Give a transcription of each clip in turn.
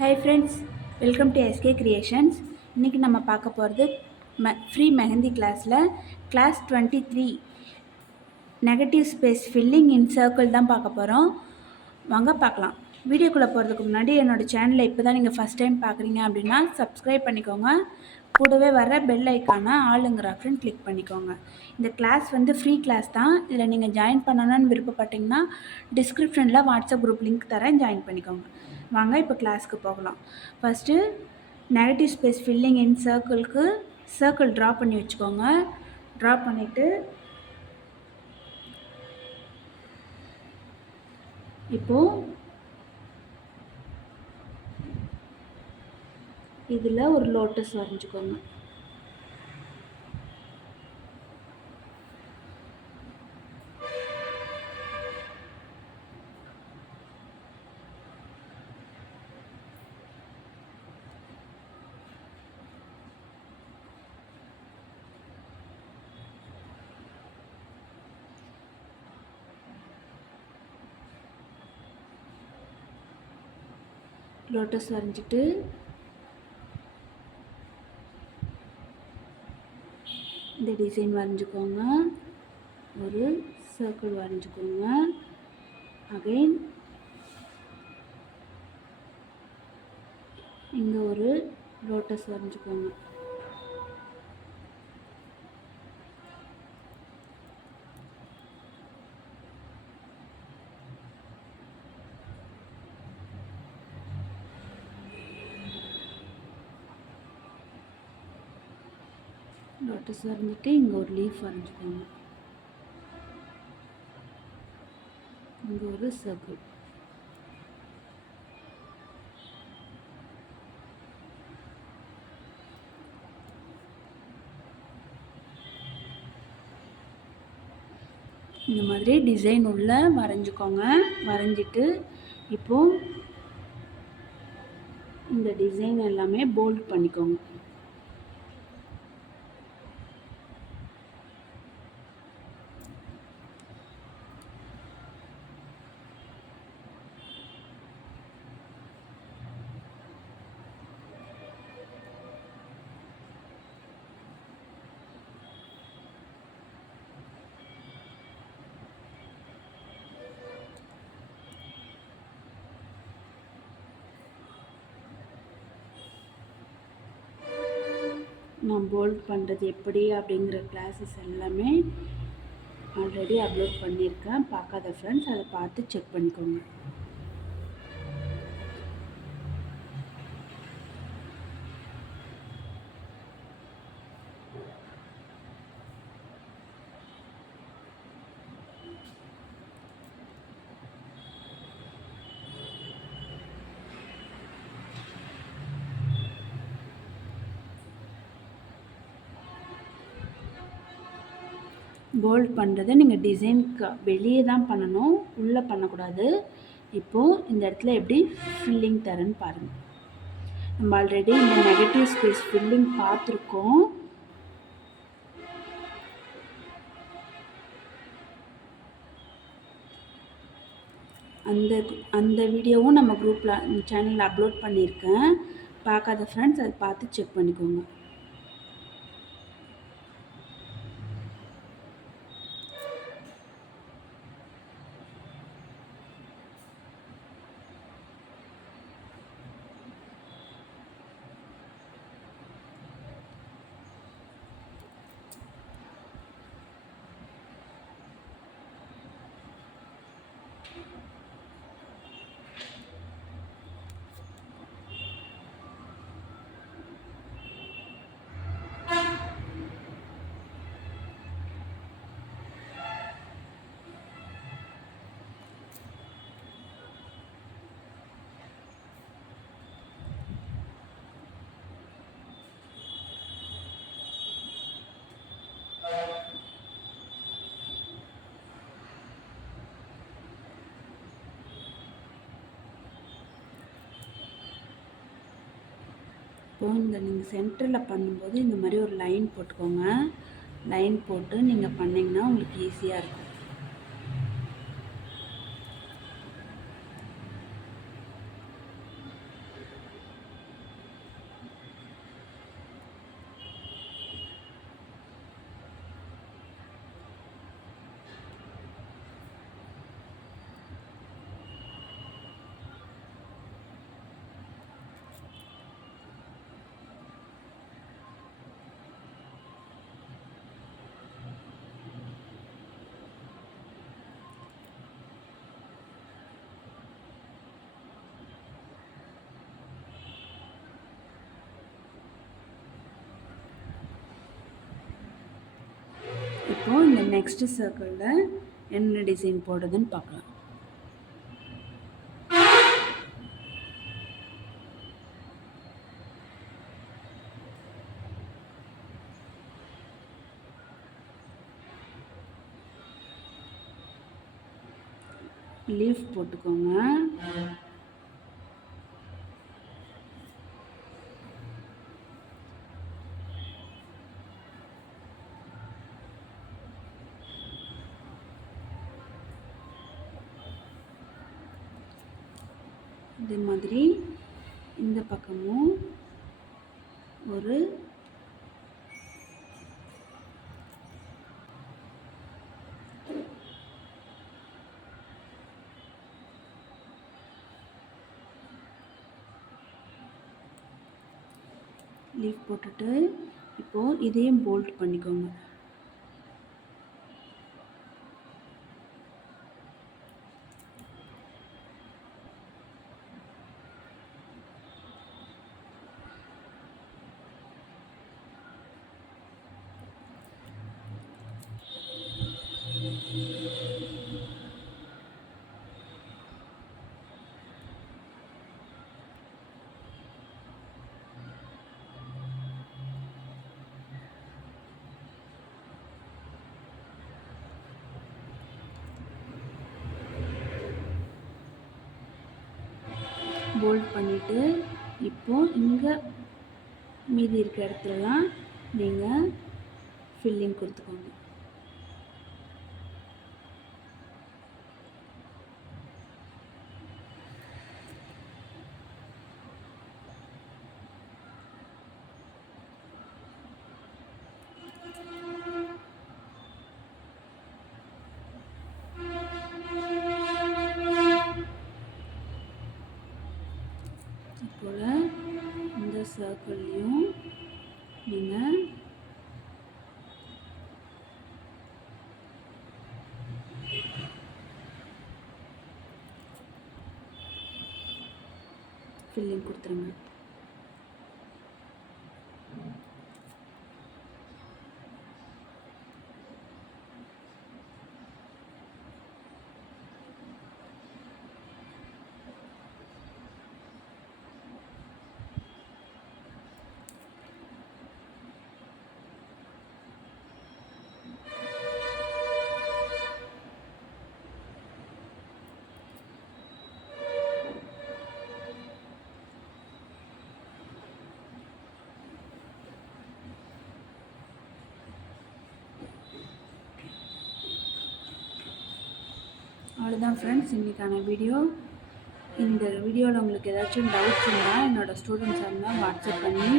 Hi friends, welcome to SK creations. இன்றைக்கி நம்ம பார்க்க போகிறது free mehndi class 23 negative space filling in circle தான் பார்க்க போகிறோம். வாங்க பார்க்கலாம். வீடியோக்குள்ளே போகிறதுக்கு முன்னாடி என்னோடய சேனலை இப்போ தான் நீங்கள் ஃபஸ்ட் டைம் பார்க்குறீங்க அப்படின்னா சப்ஸ்கிரைப் பண்ணிக்கோங்க. கூடவே வர பெல் ஐக்கானை ஆளுங்கிற ஆப்ஷன் கிளிக் பண்ணிக்கோங்க. இந்த கிளாஸ் ஃப்ரீ கிளாஸ் தான். இதில் நீங்கள் ஜாயின் பண்ணணும்னு விருப்பப்பட்டிங்கன்னா டிஸ்கிரிப்ஷனில் வாட்ஸ்அப் குரூப் லிங்க் தரேன், ஜாயின் பண்ணிக்கோங்க. வாங்க இப்போ கிளாஸ்க்கு போகலாம். First negative space filling in circle draw பண்ணி வச்சுக்கோங்க. ட்ரா பண்ணிவிட்டு இப்போது இதில் ஒரு லோட்டஸ் வரைஞ்சிக்கோங்க. லோட்டஸ் வரைஞ்சிட்டு இந்த டிசைன் வரைஞ்சிக்கோங்க. ஒரு சர்க்கிள் வரைஞ்சிக்கோங்க. அகைன் இங்கே ஒரு லோட்டஸ் வரைஞ்சிக்கோங்க. லோட்டஸ் வரைஞ்சிட்டு இங்கே ஒரு லீஃப் வரைஞ்சிக்கோங்க. இங்கே ஒரு சர்க்கிள். இந்த மாதிரி டிசைன் உள்ள வரைஞ்சிக்கோங்க. வரைஞ்சிட்டு இப்போது இந்த டிசைன் எல்லாமே போல்ட் பண்ணிக்கோங்க. நான் போல்ட் பண்ணுறது எப்படி அப்படிங்கிற கிளாஸஸ் எல்லாமே ஆல்ரெடி அப்லோட் பண்ணியிருக்கேன். பார்க்காத ஃப்ரெண்ட்ஸ் அதை பார்த்து செக் பண்ணிக்கோங்க. போல்ட் பண்ணுறதை நீங்கள் டிசைனுக்கு வெளியே தான் பண்ணணும், உள்ளே பண்ணக்கூடாது. இப்போது இந்த இடத்துல எப்படி ஃபில்லிங் தரேன்னு பாருங்கள். நம்ம ஆல்ரெடி இந்த நெகட்டிவ் ஸ்பேஸ் ஃபில்லிங் பார்த்துருக்கோம். அந்த வீடியோவும் நம்ம குரூப்பில் சேனலில் அப்லோட் பண்ணியிருக்கேன். பார்க்காத ஃப்ரெண்ட்ஸ் அதை பார்த்து செக் பண்ணிக்கோங்க. இப்போது நீங்கள் சென்டரில் பண்ணும்போது இந்த மாதிரி ஒரு லைன் போட்டுக்கோங்க. லைன் போட்டு நீங்கள் பண்ணிங்கன்னா உங்களுக்கு ஈஸியாக இருக்கும். நெக்ஸ்ட் சர்க்கிளில் என்ன டிசைன் போடுறதுன்னு பார்க்கலாம். லீஃப் போட்டுக்கோங்க. இதே மாதிரி இந்த பக்கமும் ஒரு லீஃப் போட்டுட்டு இப்போது இதையும் போல்ட் பண்ணிக்கோங்க. போல்ட் பண்ணிவிட்டு இப்போது இங்கே மீதி இருக்கிற இடத்துலலாம் நீங்கள் ஃபில்லிங் கொடுத்துக்கோங்க. போல் இந்த சர்க்கிள்லையும் நீங்கள் ஃபில்லிங் கொடுத்துருங்க. அவ்வளோதான் ஃப்ரெண்ட்ஸ் இன்றைக்கான வீடியோ. இந்த வீடியோவில் உங்களுக்கு ஏதாச்சும் டவுட்ஸ் இருந்தால் என்னோடய ஸ்டூடெண்ட்ஸ் இருந்தால் வாட்ஸ்அப் பண்ணி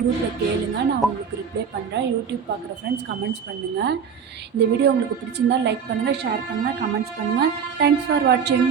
குரூப்பில் கேளுங்க, நான் உங்களுக்கு ரிப்ளை பண்ணுறேன். யூடியூப் பார்க்குற ஃப்ரெண்ட்ஸ் கமெண்ட்ஸ் பண்ணுங்கள். இந்த வீடியோ உங்களுக்கு பிடிச்சிருந்தால் லைக் பண்ணுங்கள், ஷேர் பண்ணுங்கள், கமெண்ட்ஸ் பண்ணுங்கள். தேங்க்ஸ் ஃபார் வாட்சிங்.